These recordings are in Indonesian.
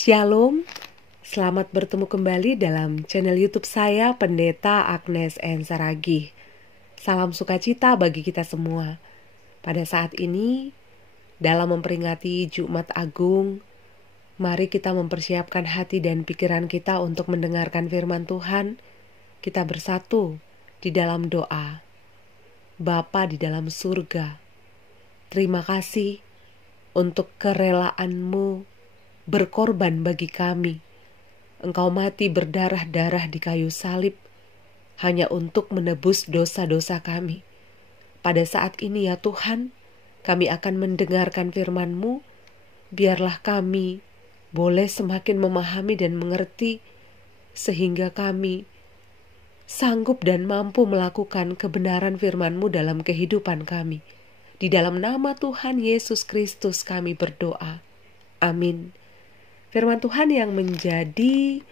Shalom, selamat bertemu kembali dalam channel YouTube saya, Pendeta Agnes N. Saragih. Salam sukacita bagi kita semua. Pada saat ini, dalam memperingati Jumat Agung, mari kita mempersiapkan hati dan pikiran kita untuk mendengarkan firman Tuhan. Kita bersatu di dalam doa. Bapa di dalam surga, terima kasih untuk kerelaanmu berkorban bagi kami. Engkau mati berdarah-darah di kayu salib hanya untuk menebus dosa-dosa kami. Pada saat ini ya Tuhan, kami akan mendengarkan firman-Mu. Biarlah kami boleh semakin memahami dan mengerti, sehingga kami sanggup dan mampu melakukan kebenaran firman-Mu dalam kehidupan kami. Di dalam nama Tuhan Yesus Kristus kami berdoa. Amin. Firman Tuhan yang menjadi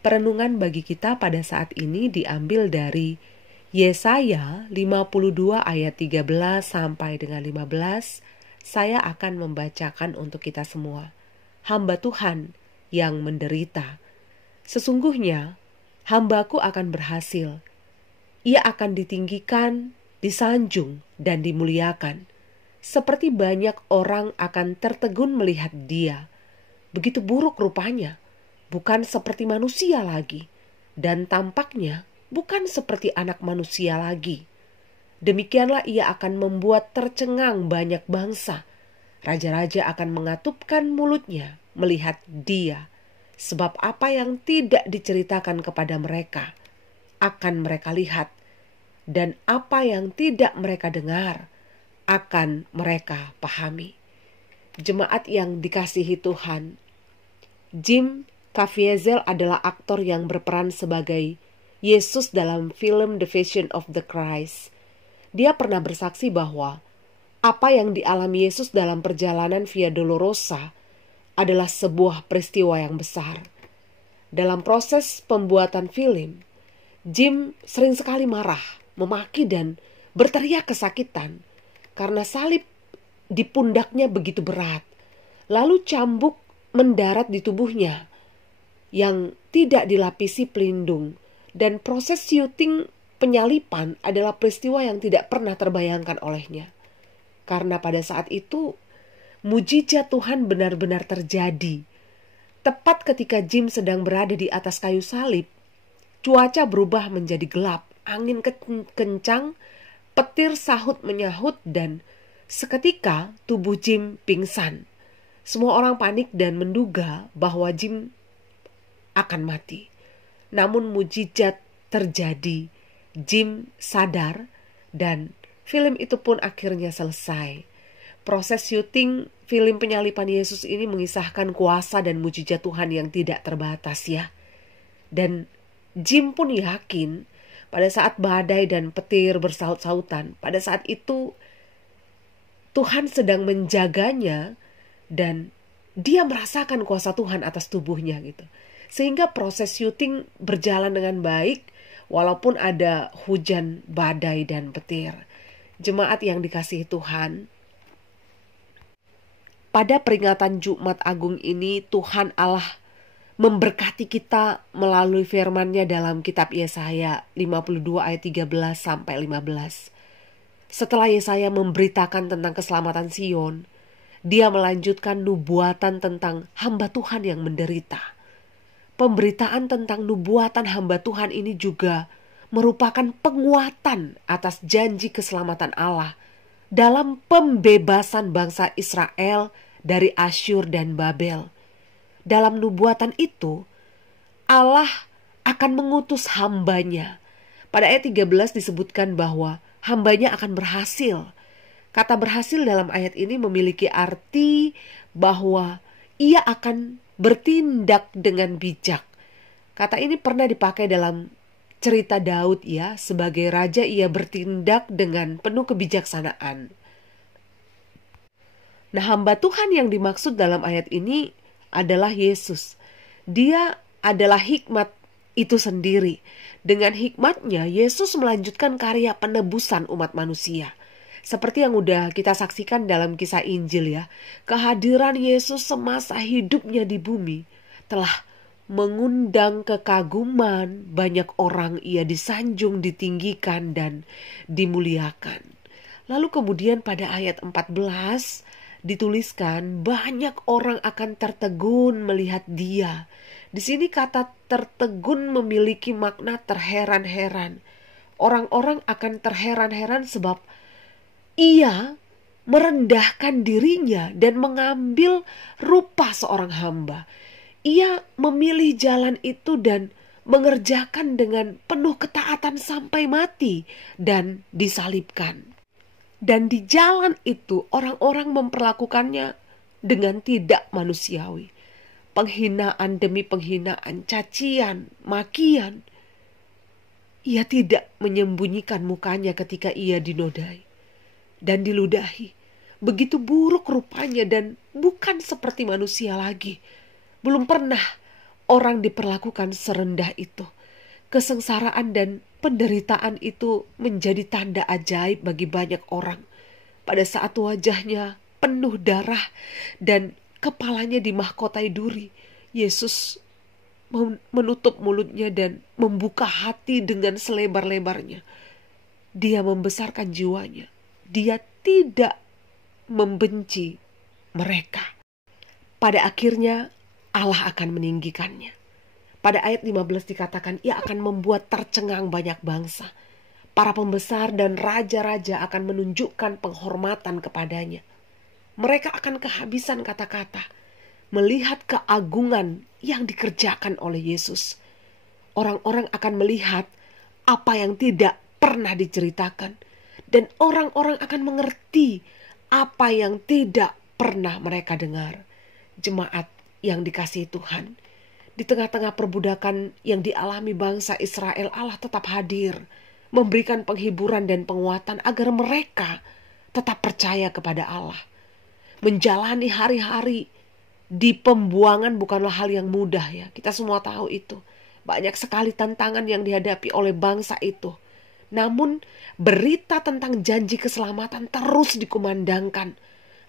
perenungan bagi kita pada saat ini diambil dari Yesaya 52 ayat 13 sampai dengan 15. Saya akan membacakan untuk kita semua. Hamba Tuhan yang menderita. Sesungguhnya hambaku akan berhasil. Ia akan ditinggikan, disanjung, dan dimuliakan. Seperti banyak orang akan tertegun melihat dia. Begitu buruk rupanya, bukan seperti manusia lagi, dan tampaknya bukan seperti anak manusia lagi. Demikianlah ia akan membuat tercengang banyak bangsa. Raja-raja akan mengatupkan mulutnya melihat dia, sebab apa yang tidak diceritakan kepada mereka akan mereka lihat, dan apa yang tidak mereka dengar akan mereka pahami. Jemaat yang dikasihi Tuhan, Jim Caviezel adalah aktor yang berperan sebagai Yesus dalam film The Passion of the Christ. Dia pernah bersaksi bahwa apa yang dialami Yesus dalam perjalanan Via Dolorosa adalah sebuah peristiwa yang besar. Dalam proses pembuatan film, Jim sering sekali marah, memaki dan berteriak kesakitan karena salib di pundaknya begitu berat. Lalu cambuk mendarat di tubuhnya yang tidak dilapisi pelindung, dan proses syuting penyalipan adalah peristiwa yang tidak pernah terbayangkan olehnya. Karena pada saat itu mujizat Tuhan benar-benar terjadi. Tepat ketika Jim sedang berada di atas kayu salib, cuaca berubah menjadi gelap, angin kencang, petir sahut menyahut, dan seketika tubuh Jim pingsan. Semua orang panik dan menduga bahwa Jim akan mati. Namun mujizat terjadi. Jim sadar dan film itu pun akhirnya selesai. Proses syuting film penyalipan Yesus ini mengisahkan kuasa dan mujizat Tuhan yang tidak terbatas ya. Dan Jim pun yakin pada saat badai dan petir bersaut-sautan, pada saat itu Tuhan sedang menjaganya dan dia merasakan kuasa Tuhan atas tubuhnya gitu. Sehingga proses syuting berjalan dengan baik walaupun ada hujan, badai, dan petir. Jemaat yang dikasihi Tuhan, pada peringatan Jumat Agung ini Tuhan Allah memberkati kita melalui firman-Nya dalam kitab Yesaya 52 ayat 13 sampai 15. Setelah Yesaya memberitakan tentang keselamatan Sion, dia melanjutkan nubuatan tentang hamba Tuhan yang menderita. Pemberitaan tentang nubuatan hamba Tuhan ini juga merupakan penguatan atas janji keselamatan Allah dalam pembebasan bangsa Israel dari Asyur dan Babel. Dalam nubuatan itu, Allah akan mengutus hambanya. Pada ayat 13 disebutkan bahwa hambanya akan berhasil. Kata berhasil dalam ayat ini memiliki arti bahwa ia akan bertindak dengan bijak. Kata ini pernah dipakai dalam cerita Daud ya, sebagai raja ia bertindak dengan penuh kebijaksanaan. Nah, hamba Tuhan yang dimaksud dalam ayat ini adalah Yesus. Dia adalah hikmat itu sendiri. Dengan hikmatnya, Yesus melanjutkan karya penebusan umat manusia. Seperti yang udah kita saksikan dalam kisah Injil ya. Kehadiran Yesus semasa hidupnya di bumi telah mengundang kekaguman banyak orang, ia disanjung, ditinggikan, dan dimuliakan. Lalu kemudian pada ayat 14 dituliskan banyak orang akan tertegun melihat dia. Di sini kata tertegun memiliki makna terheran-heran. Orang-orang akan terheran-heran sebab ia merendahkan dirinya dan mengambil rupa seorang hamba. Ia memilih jalan itu dan mengerjakan dengan penuh ketaatan sampai mati dan disalibkan. Dan di jalan itu orang-orang memperlakukannya dengan tidak manusiawi. Penghinaan demi penghinaan, cacian, makian. Ia tidak menyembunyikan mukanya ketika ia dinodai dan diludahi. Begitu buruk rupanya dan bukan seperti manusia lagi. Belum pernah orang diperlakukan serendah itu. Kesengsaraan dan penderitaan itu menjadi tanda ajaib bagi banyak orang. Pada saat wajahnya penuh darah dan kepalanya dimahkotai duri, Yesus menutup mulutnya dan membuka hati dengan selebar-lebarnya. Dia membesarkan jiwanya. Dia tidak membenci mereka. Pada akhirnya Allah akan meninggikannya. Pada ayat 15 dikatakan ia akan membuat tercengang banyak bangsa. Para pembesar dan raja-raja akan menunjukkan penghormatan kepadanya. Mereka akan kehabisan kata-kata melihat keagungan yang dikerjakan oleh Yesus. Orang-orang akan melihat apa yang tidak pernah diceritakan. Dan orang-orang akan mengerti apa yang tidak pernah mereka dengar. Jemaat yang dikasihi Tuhan, di tengah-tengah perbudakan yang dialami bangsa Israel, Allah tetap hadir, memberikan penghiburan dan penguatan agar mereka tetap percaya kepada Allah. Menjalani hari-hari di pembuangan bukanlah hal yang mudah ya. Kita semua tahu itu. Banyak sekali tantangan yang dihadapi oleh bangsa itu. Namun berita tentang janji keselamatan terus dikumandangkan.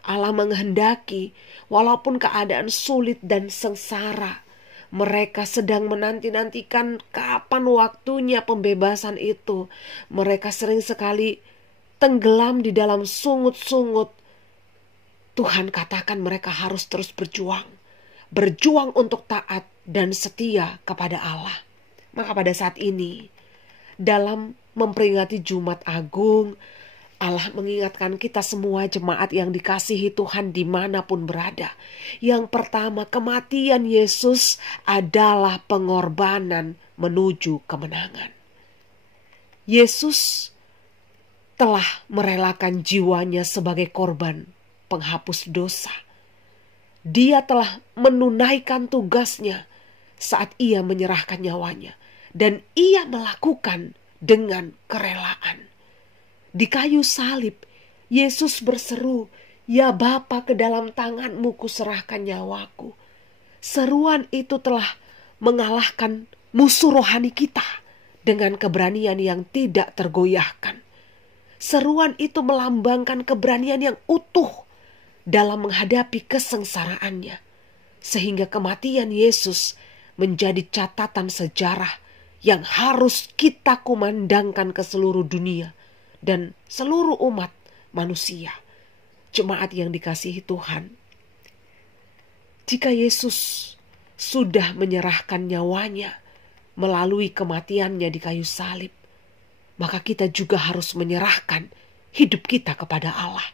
Allah menghendaki walaupun keadaan sulit dan sengsara, mereka sedang menanti-nantikan kapan waktunya pembebasan itu. Mereka sering sekali tenggelam di dalam sungut-sungut. Tuhan katakan mereka harus terus berjuang. Berjuang untuk taat dan setia kepada Allah. Maka pada saat ini, dalam memperingati Jumat Agung, Allah mengingatkan kita semua jemaat yang dikasihi Tuhan dimanapun berada. Yang pertama, kematian Yesus adalah pengorbanan menuju kemenangan. Yesus telah merelakan jiwanya sebagai korban penghapus dosa. Dia telah menunaikan tugasnya saat ia menyerahkan nyawanya. Dan ia melakukan dengan kerelaan. Di kayu salib, Yesus berseru, "Ya Bapa, ke dalam tangan-Mu kuserahkan nyawaku." Seruan itu telah mengalahkan musuh rohani kita dengan keberanian yang tidak tergoyahkan. Seruan itu melambangkan keberanian yang utuh dalam menghadapi kesengsaraannya. Sehingga kematian Yesus menjadi catatan sejarah yang harus kita kumandangkan ke seluruh dunia dan seluruh umat manusia. Jemaat yang dikasihi Tuhan, jika Yesus sudah menyerahkan nyawanya melalui kematiannya di kayu salib, maka kita juga harus menyerahkan hidup kita kepada Allah.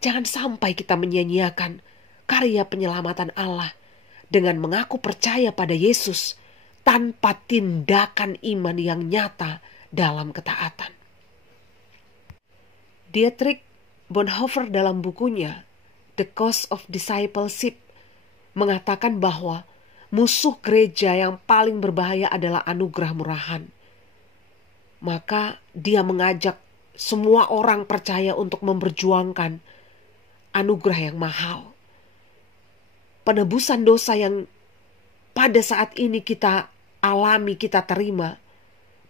Jangan sampai kita menyia-nyiakan karya penyelamatan Allah dengan mengaku percaya pada Yesus tanpa tindakan iman yang nyata dalam ketaatan. Dietrich Bonhoeffer dalam bukunya The Cost of Discipleship mengatakan bahwa musuh gereja yang paling berbahaya adalah anugerah murahan. Maka dia mengajak semua orang percaya untuk memperjuangkan anugerah yang mahal. Penebusan dosa yang pada saat ini kita alami, kita terima,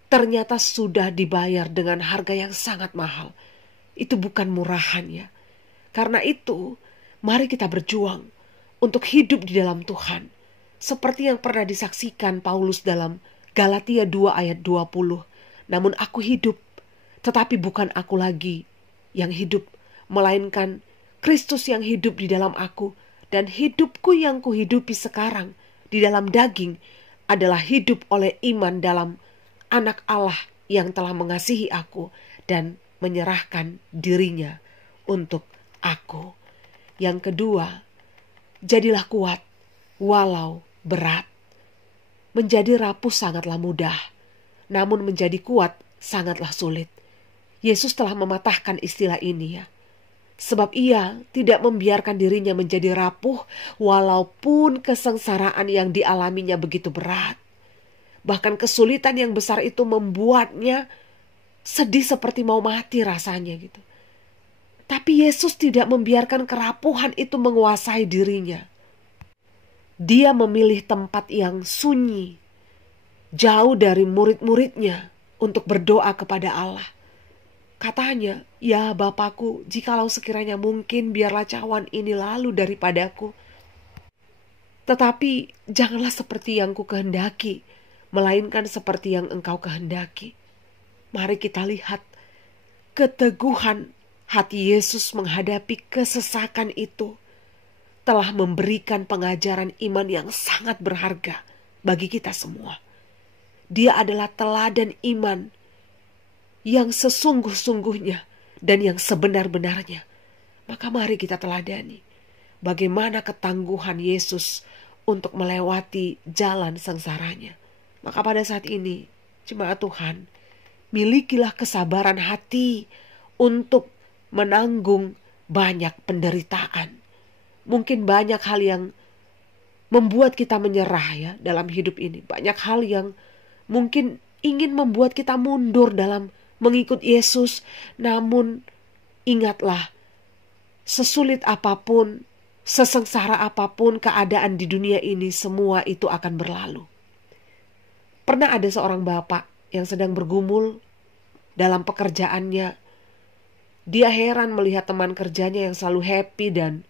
ternyata sudah dibayar dengan harga yang sangat mahal. Itu bukan murahan ya. Karena itu, mari kita berjuang untuk hidup di dalam Tuhan. Seperti yang pernah disaksikan Paulus dalam Galatia 2 ayat 20. Namun aku hidup, tetapi bukan aku lagi yang hidup, melainkan Kristus yang hidup di dalam aku. Dan hidupku yang kuhidupi sekarang di dalam daging adalah hidup oleh iman dalam Anak Allah yang telah mengasihi aku dan menyerahkan dirinya untuk aku. Yang kedua, jadilah kuat walau berat. Menjadi rapuh sangatlah mudah, namun menjadi kuat sangatlah sulit. Yesus telah mematahkan istilah ini ya. Sebab ia tidak membiarkan dirinya menjadi rapuh walaupun kesengsaraan yang dialaminya begitu berat. Bahkan kesulitan yang besar itu membuatnya sedih seperti mau mati rasanya gitu. Tapi Yesus tidak membiarkan kerapuhan itu menguasai dirinya. Dia memilih tempat yang sunyi, jauh dari murid-muridnya untuk berdoa kepada Allah. Katanya, ya Bapakku, jikalau sekiranya mungkin biarlah cawan ini lalu daripadaku. Tetapi janganlah seperti yang ku kehendaki, melainkan seperti yang Engkau kehendaki. Mari kita lihat keteguhan hati Yesus menghadapi kesesakan itu telah memberikan pengajaran iman yang sangat berharga bagi kita semua. Dia adalah teladan iman yang sesungguh-sungguhnya dan yang sebenar-benarnya. Maka mari kita teladani bagaimana ketangguhan Yesus untuk melewati jalan sengsaranya. Maka pada saat ini, jemaat Tuhan, milikilah kesabaran hati untuk menanggung banyak penderitaan. Mungkin banyak hal yang membuat kita menyerah ya dalam hidup ini. Banyak hal yang mungkin ingin membuat kita mundur dalam mengikut Yesus. Namun ingatlah, sesulit apapun, sesengsara apapun keadaan di dunia ini, semua itu akan berlalu. Pernah ada seorang bapak yang sedang bergumul dalam pekerjaannya. Dia heran melihat teman kerjanya yang selalu happy dan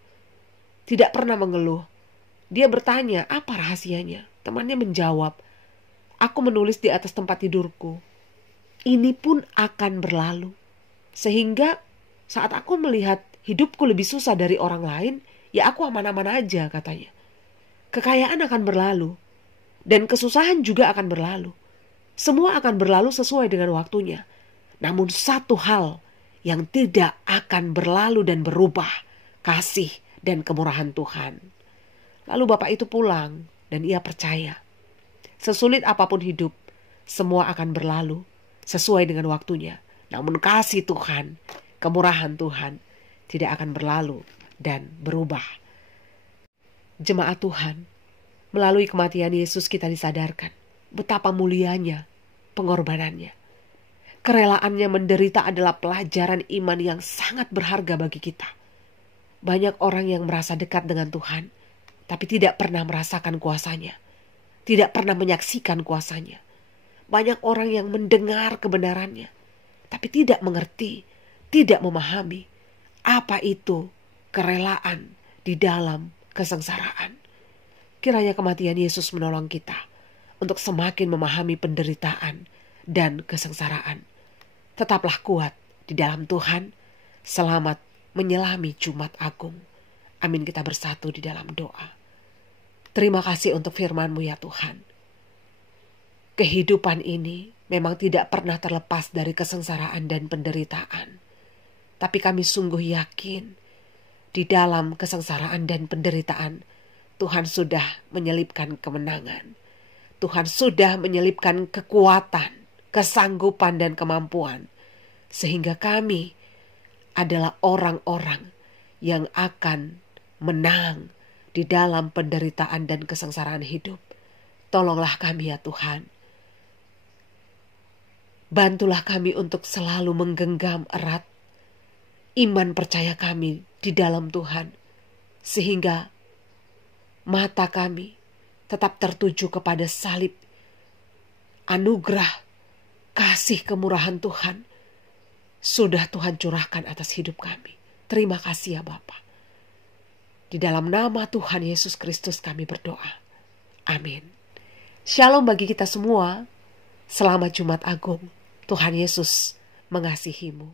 tidak pernah mengeluh. Dia bertanya, apa rahasianya? Temannya menjawab, aku menulis di atas tempat tidurku, ini pun akan berlalu. Sehingga saat aku melihat hidupku lebih susah dari orang lain, ya aku aman-aman aja katanya. Kekayaan akan berlalu. Dan kesusahan juga akan berlalu. Semua akan berlalu sesuai dengan waktunya. Namun satu hal yang tidak akan berlalu dan berubah, kasih dan kemurahan Tuhan. Lalu bapak itu pulang dan ia percaya. Sesulit apapun hidup, semua akan berlalu sesuai dengan waktunya. Namun kasih Tuhan, kemurahan Tuhan tidak akan berlalu dan berubah. Jemaat Tuhan, melalui kematian Yesus kita disadarkan betapa mulianya pengorbanannya. Kerelaannya menderita adalah pelajaran iman yang sangat berharga bagi kita. Banyak orang yang merasa dekat dengan Tuhan, tapi tidak pernah merasakan kuasanya. Tidak pernah menyaksikan kuasanya. Banyak orang yang mendengar kebenarannya, tapi tidak mengerti, tidak memahami apa itu kerelaan di dalam kesengsaraan. Kiranya kematian Yesus menolong kita untuk semakin memahami penderitaan dan kesengsaraan. Tetaplah kuat di dalam Tuhan, selamat menyelami Jumat Agung. Amin, kita bersatu di dalam doa. Terima kasih untuk firman-Mu ya Tuhan. Kehidupan ini memang tidak pernah terlepas dari kesengsaraan dan penderitaan. Tapi kami sungguh yakin di dalam kesengsaraan dan penderitaan Tuhan sudah menyelipkan kemenangan. Tuhan sudah menyelipkan kekuatan, kesanggupan dan kemampuan. Sehingga kami adalah orang-orang yang akan menang di dalam penderitaan dan kesengsaraan hidup. Tolonglah kami ya Tuhan. Bantulah kami untuk selalu menggenggam erat iman percaya kami di dalam Tuhan. Sehingga mata kami tetap tertuju kepada salib, anugerah, kasih kemurahan Tuhan sudah Tuhan curahkan atas hidup kami. Terima kasih ya Bapa. Di dalam nama Tuhan Yesus Kristus kami berdoa. Amin. Shalom bagi kita semua. Selamat Jumat Agung. Tuhan Yesus mengasihimu.